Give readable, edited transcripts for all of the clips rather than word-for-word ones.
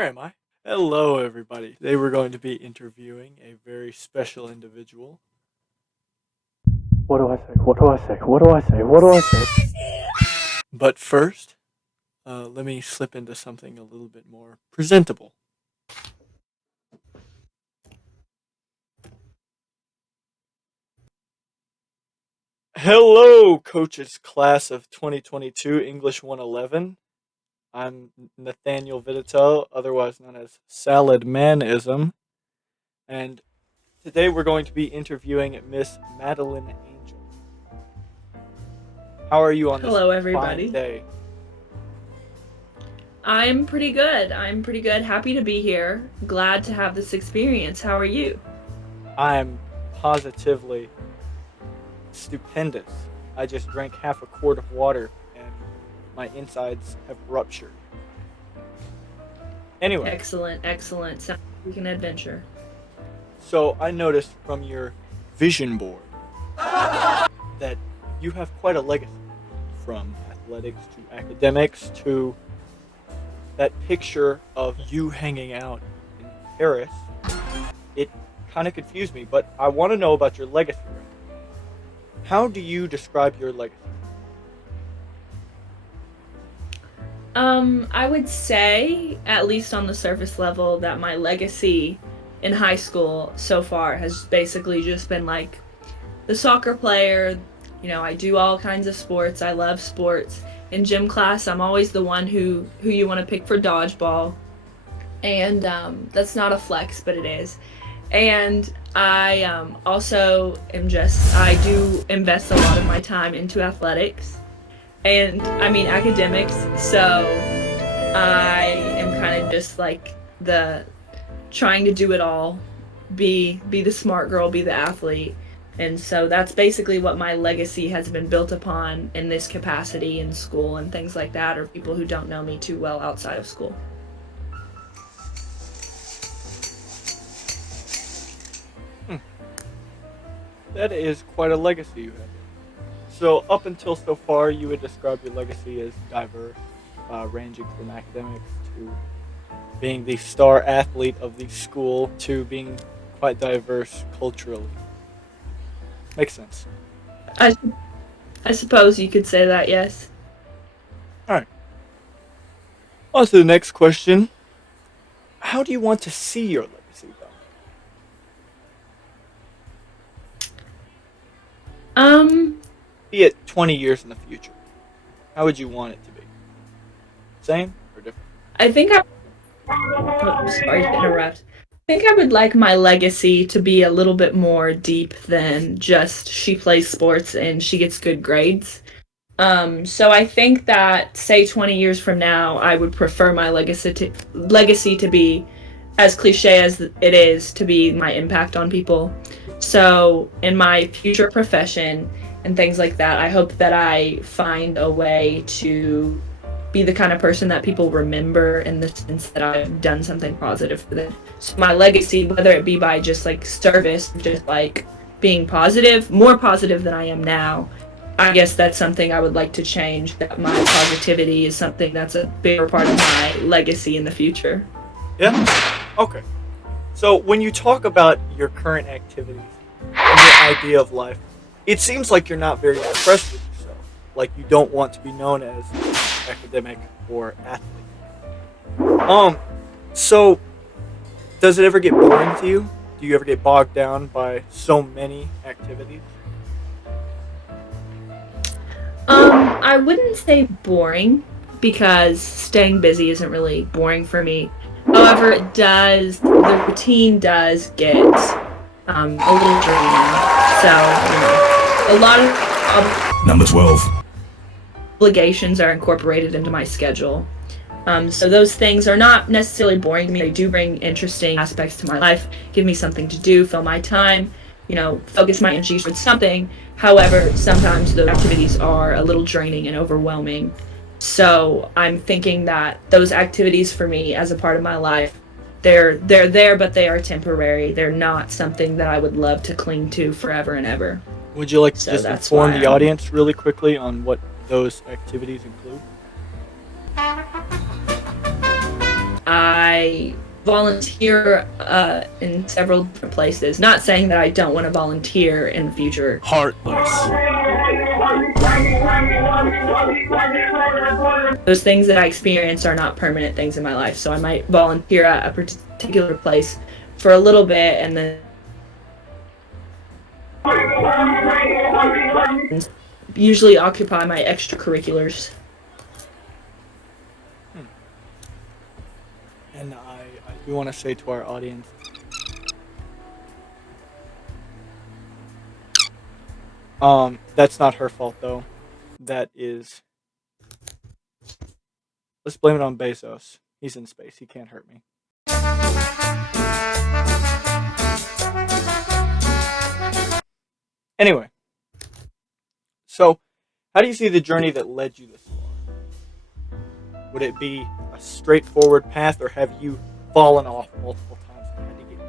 Where am I? Hello, everybody. Today we're going to be interviewing a very special individual. What do I say? What do I say? What do I say? What do I say? But first, let me slip into something a little bit more presentable. Hello, coaches class of 2022 English 111. I'm Nathaniel Vidito, otherwise known as Salad Manism, and today we're going to be interviewing Miss Madeline Angel. How are you on this Hello, fine everybody. day? I'm pretty good. I'm pretty good. Happy to be here. Glad to have this experience. How are you? I'm positively stupendous. I just drank half a quart of water and my insides have ruptured. Anyway, Excellent, excellent. Sounds like an adventure. so I noticed from your vision board that you have quite a legacy from athletics to academics to that picture of you hanging out in Paris. It kind of confused me, but I want to know about your legacy. How do you describe your legacy? I would say, at least on the surface level, that my legacy in high school so far has basically just been like the soccer player. I do all kinds of sports. I love sports. In gym class, I'm always the one who you want to pick for dodgeball. And that's not a flex, but it is. And I also I do invest a lot of my time into athletics and I mean academics. So I am kind of just like the trying to do it all, be the smart girl, be the athlete. And so that's basically what my legacy has been built upon in this capacity in school and things like that, or people who don't know me too well outside of school. Hmm, that is quite a legacy you have. So, up until so far, you would describe your legacy as diverse, ranging from academics to being the star athlete of the school to being quite diverse culturally. Makes sense. I I suppose you could say that, yes. Alright. On to the next question. How do you want to see your legacy, though? Um, Be it 20 years in the future. How would you want it to be? Same or different? I think I. Oh, sorry to interrupt. I think I would like my legacy to be a little bit more deep than just she plays sports and she gets good grades. So I think that, say, 20 years from now, I would prefer my legacy to be as cliche as it is to be my impact on people. So in my future profession and things like that, I hope that I find a way to be the kind of person that people remember in the sense that I've done something positive for them. So my legacy, whether it be by just like service, just like being positive, more positive than I am now, I guess that's something I would like to change. That my positivity is something that's a bigger part of my legacy in the future. Yeah? Okay. So, when you talk about your current activities and your idea of life, it seems like you're not very impressed with yourself. Like you don't want to be known as academic or athlete. Um, so does it ever get boring to you? Do you ever get bogged down by so many activities? I wouldn't say boring because staying busy isn't really boring for me. However, the routine does get a little draining. So, a lot of Number 12. obligations are incorporated into my schedule. So those things are not necessarily boring to me. They do bring interesting aspects to my life, give me something to do, fill my time, focus my energy towards something. However, sometimes those activities are a little draining and overwhelming. So I'm thinking that those activities for me as a part of my life, they're there, but they are temporary. They're not something that I would love to cling to forever and ever. Would you like to So just that's inform why the audience really quickly on what those activities include? I volunteer in several different places. Not saying that I don't want to volunteer in the future. Heartless. Those things that I experience are not permanent things in my life, so I might volunteer at a particular place for a little bit and then usually occupy my extracurriculars. And I do want to say to our audience, that's not her fault though. That is, let's blame it on Bezos. He's in space. He can't hurt me. Anyway, so how do you see the journey that led you this far? Would it be a straightforward path, or have you fallen off multiple times and had to get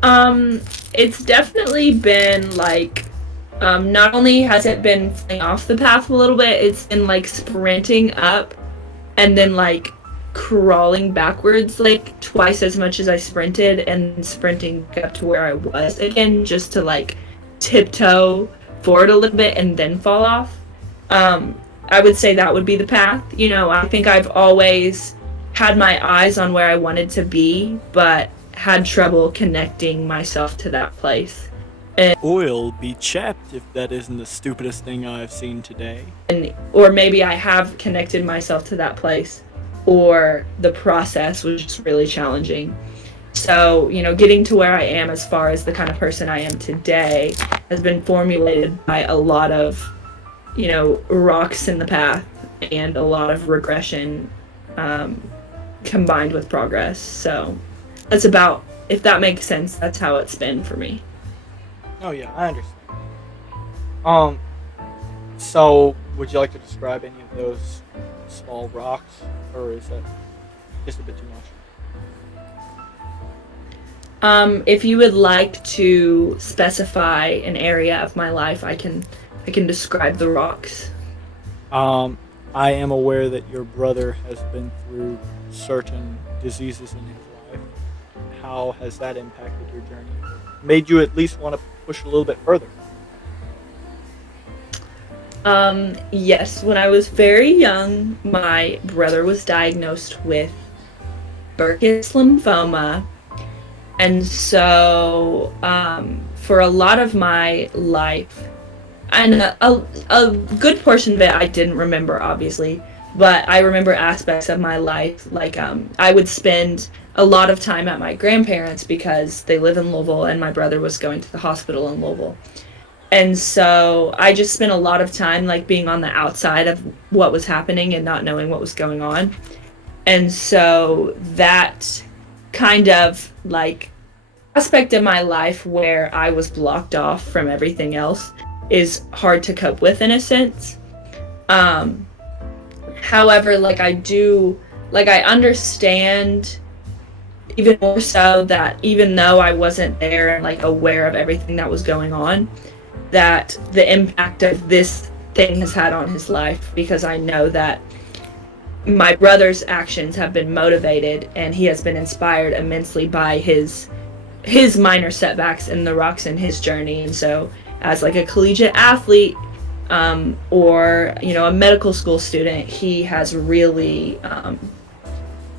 back? It's definitely been like, not only has it been falling off the path a little bit, it's been like sprinting up and then like crawling backwards like twice as much as I sprinted and sprinting up to where I was again just to like tiptoe forward a little bit and then fall off. I would say that would be the path. You know, I think I've always had my eyes on where I wanted to be, but had trouble connecting myself to that place. Oil be chapped if that isn't the stupidest thing I've seen today. Or maybe I have connected myself to that place, or the process was just really challenging. So, you know, getting to where I am as far as the kind of person I am today has been formulated by a lot of, you know, rocks in the path and a lot of regression combined with progress. So that's about, if that makes sense, that's how it's been for me. Oh yeah, I understand. So would you like to describe any of those small rocks, or is that just a bit too much? If you would like to specify an area of my life, I can describe the rocks. I am aware that your brother has been through certain diseases in his life. How has that impacted your journey? Made you at least want to push a little bit further? Yes, when I was very young, my brother was diagnosed with Burkitt's lymphoma. And so, for a lot of my life, and a good portion of it I didn't remember, obviously, but I remember aspects of my life. Like, I would spend a lot of time at my grandparents because they live in Louisville and my brother was going to the hospital in Louisville. And so I just spent a lot of time like being on the outside of what was happening and not knowing what was going on. And so that kind of like aspect of my life where I was blocked off from everything else is hard to cope with in a sense. However, like I understand even more so that even though I wasn't there and like aware of everything that was going on, that the impact of this thing has had on his life, because I know that my brother's actions have been motivated and he has been inspired immensely by his minor setbacks and the rocks in his journey. And so as like a collegiate athlete, or, you know, a medical school student, he has really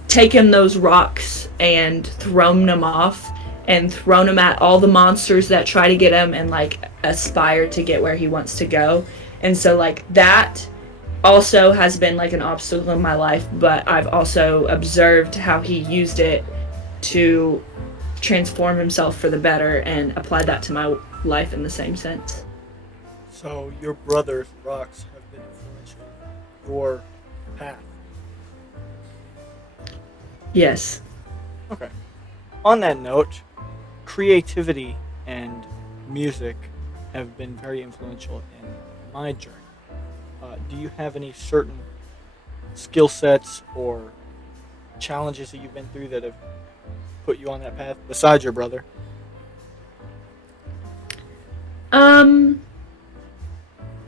taken those rocks and thrown them off and thrown them at all the monsters that try to get him and like aspire to get where he wants to go. And so like that also has been like an obstacle in my life, but I've also observed how he used it to transform himself for the better and applied that to my life in the same sense. So your brother's rocks have been influential in your path. Yes. Okay. On that note, creativity and music have been very influential in my journey. Do you have any certain skill sets or challenges that you've been through that have put you on that path besides your brother?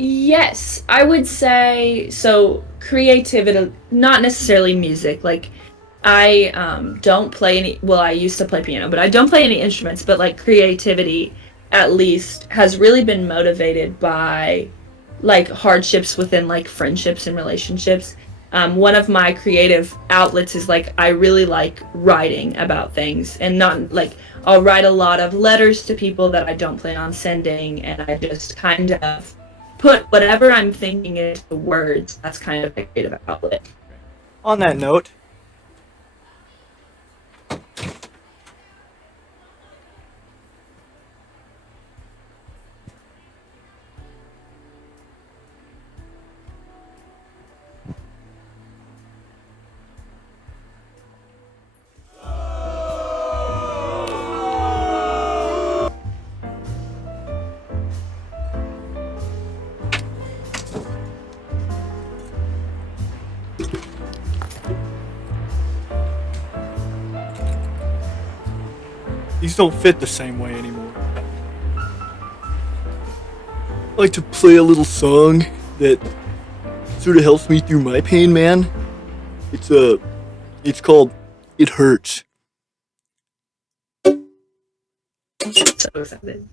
Yes, I would say so. Creativity, not necessarily music. Like, I don't play any. Well, I used to play piano, but I don't play any instruments. But like creativity, at least, has really been motivated by like hardships within like friendships and relationships. One of my creative outlets is like I really like writing about things, and not like I'll write a lot of letters to people that I don't plan on sending, and I just kind of put whatever I'm thinking into words. That's kind of a creative outlet. On that note, these don't fit the same way anymore. I like to play a little song that sort of helps me through my pain, man. It's called "It Hurts." So excited.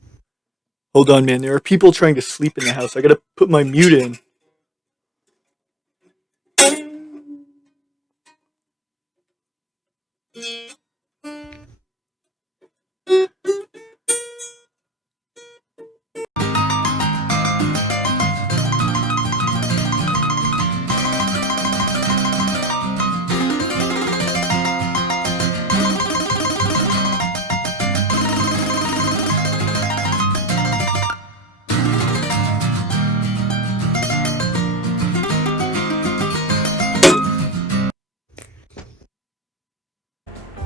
Hold on, man. There are people trying to sleep in the house. I gotta put my mute in.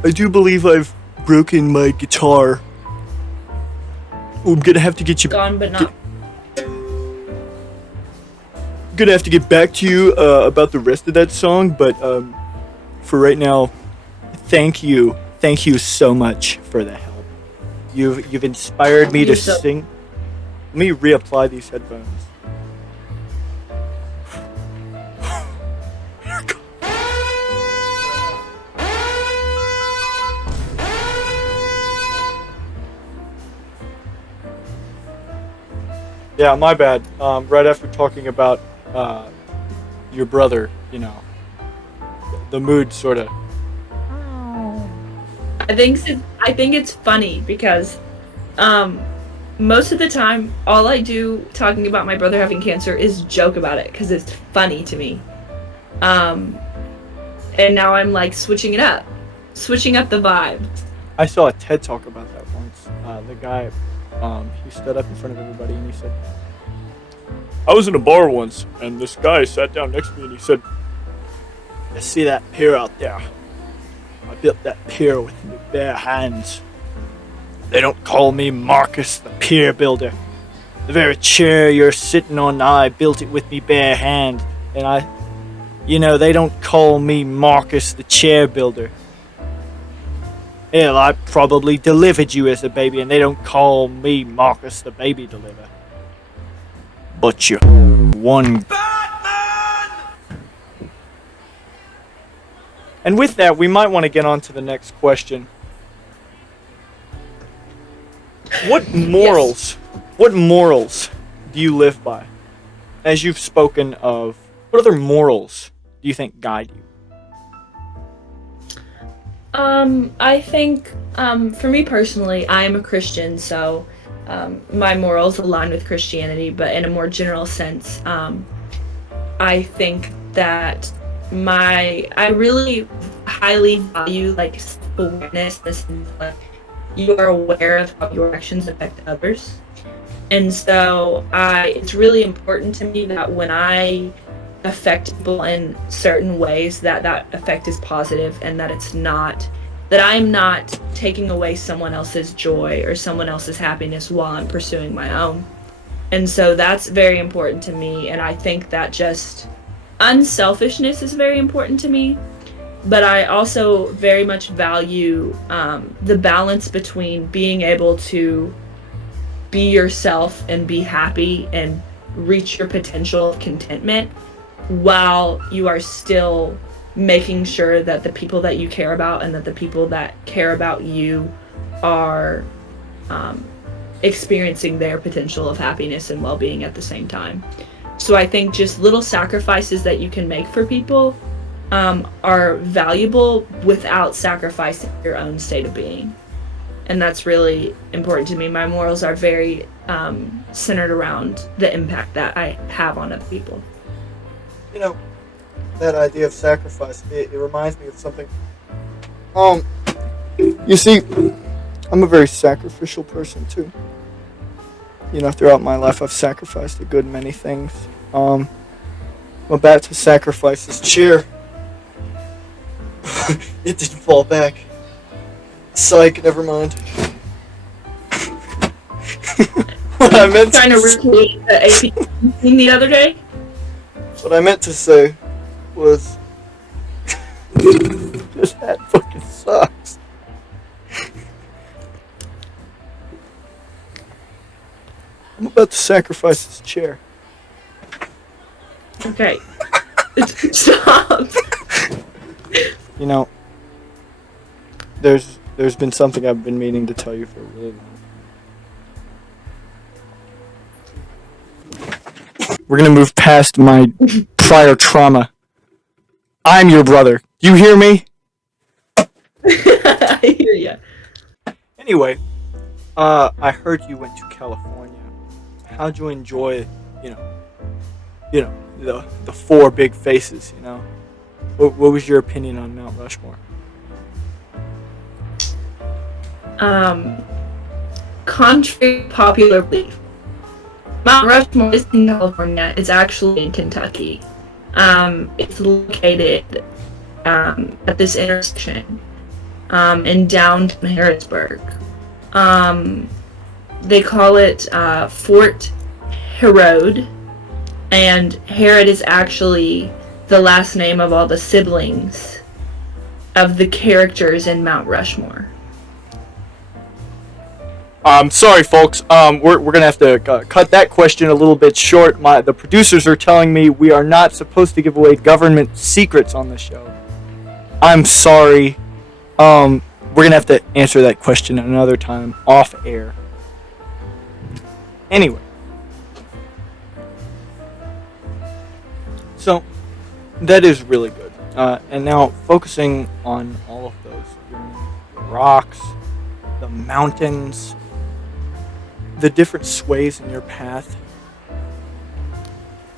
I do believe I've broken my guitar. I'm gonna have to get you. Gone, but not. Gonna have to get back to you about the rest of that song, but for right now, thank you so much for the help. You've inspired me to You're so- sing. Let me reapply these headphones. Yeah, my bad. Right after talking about your brother, you know, the mood sort of. I think it's funny because most of the time all I do talking about my brother having cancer is joke about it because it's funny to me. And now I'm like switching up the vibe. I saw a TED talk about that once. The guy, he stood up in front of everybody and he said, "I was in a bar once, and this guy sat down next to me and he said, 'I see that pier out there. I built that pier with my bare hands. They don't call me Marcus the pier builder. The very chair you're sitting on, I built it with me bare hand. And they don't call me Marcus the chair builder. Hell, I probably delivered you as a baby, and they don't call me Marcus the baby deliver. But you're one." And with that, we might want to get on to the next question. What morals do you live by? As you've spoken of, what other morals do you think guide you? I think for me personally, I am a Christian, so my morals align with Christianity, but in a more general sense, I think that I really highly value like self-awareness, this like you are aware of how your actions affect others. And so it's really important to me that when I affect people in certain ways, that effect is positive, and that I'm not taking away someone else's joy or someone else's happiness while I'm pursuing my own. And so that's very important to me, and I think that just unselfishness is very important to me. But I also very much value the balance between being able to be yourself and be happy and reach your potential of contentment while you are still making sure that the people that you care about and that the people that care about you are experiencing their potential of happiness and well-being at the same time. So I think just little sacrifices that you can make for people are valuable without sacrificing your own state of being. And that's really important to me. My morals are very centered around the impact that I have on other people. You know, that idea of sacrifice, it reminds me of something. You see, I'm a very sacrificial person too. You know, throughout my life, I've sacrificed a good many things. I'm about to sacrifice this chair. It didn't fall back. Psych, never mind. What I meant Trying to recreate the AP thing the other day. What I meant to say was, this hat fucking sucks. I'm about to sacrifice this chair. Okay. Stop. You know, there's been something I've been meaning to tell you for a really long time. We're gonna move past my prior trauma. I'm your brother. You hear me? I hear ya. Anyway, I heard you went to California. How'd you enjoy, you know, the four big faces, you know? What was your opinion on Mount Rushmore? Contrary to popular belief, Mount Rushmore is in California. It's actually in Kentucky. It's located at this intersection in downtown Harrisburg. They call it Fort Herod, and Herod is actually the last name of all the siblings of the characters in Mount Rushmore. Sorry, folks. We're gonna have to cut that question a little bit short. The producers are telling me we are not supposed to give away government secrets on the show. I'm sorry. We're gonna have to answer that question another time off air. Anyway, so that is really good. And now focusing on all of those the rocks, the mountains, the different sways in your path.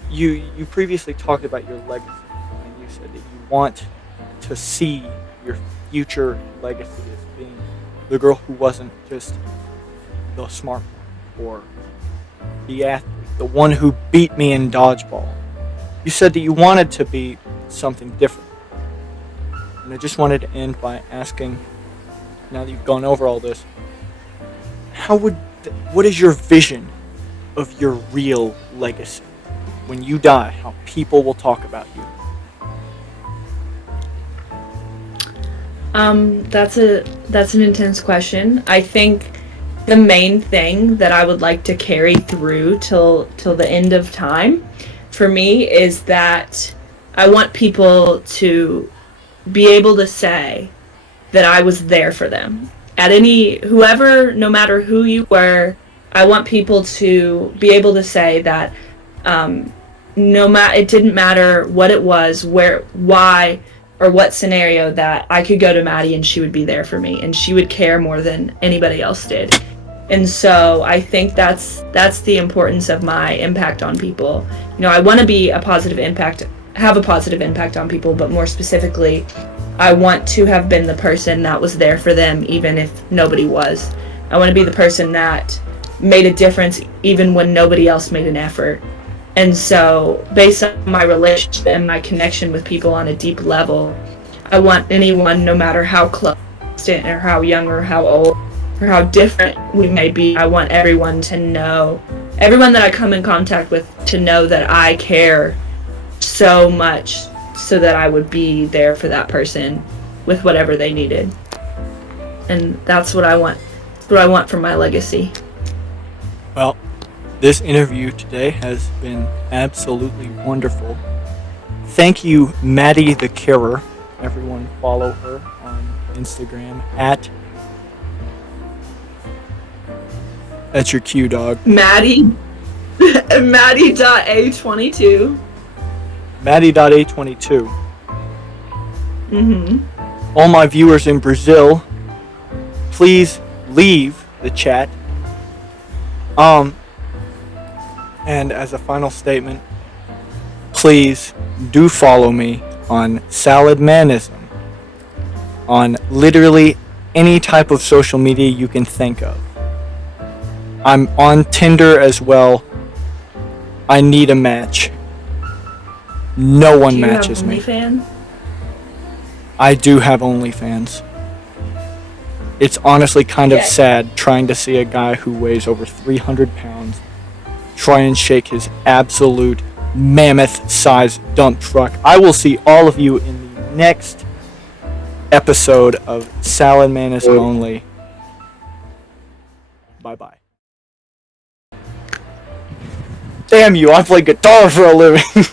You previously talked about your legacy, and you said that you want to see your future legacy as being the girl who wasn't just the smart one or the athlete, the one who beat me in dodgeball. You said that you wanted to be something different. And I just wanted to end by asking, now that you've gone over all this, what is your vision of your real legacy? When you die, how people will talk about you? That's an intense question. I think the main thing that I would like to carry through till the end of time for me is that I want people to be able to say that I was there for them. No matter who you were, I want people to be able to say that it didn't matter what it was, why, or what scenario, that I could go to Maddie and she would be there for me and she would care more than anybody else did. And so I think that's the importance of my impact on people. You know, I want to be have a positive impact on people, but more specifically, I want to have been the person that was there for them even if nobody was. I want to be the person that made a difference even when nobody else made an effort. And so, based on my relationship and my connection with people on a deep level, I want anyone, no matter how close or how young or how old or how different we may be, I want everyone that I come in contact with to know that I care so much so that I would be there for that person with whatever they needed. And that's what I want. That's what I want for my legacy. Well, This interview today has been absolutely wonderful. Thank you, Maddie the Carer. Everyone follow her on Instagram at. That's your cue, dog. Maddie. Maddie.a22. Maddie.a22. Mm-hmm. All my viewers in Brazil, please leave the chat. And as a final statement, please do follow me on Salad Manism, on literally any type of social media you can think of. I'm on Tinder as well. I need a match. No one matches me. OnlyFans? I do have OnlyFans. It's honestly kind of sad trying to see a guy who weighs over 300 pounds try and shake his absolute mammoth-sized dump truck. I will see all of you in the next episode of Salad Manism Only. Bye-bye. Damn you, I play guitar for a living.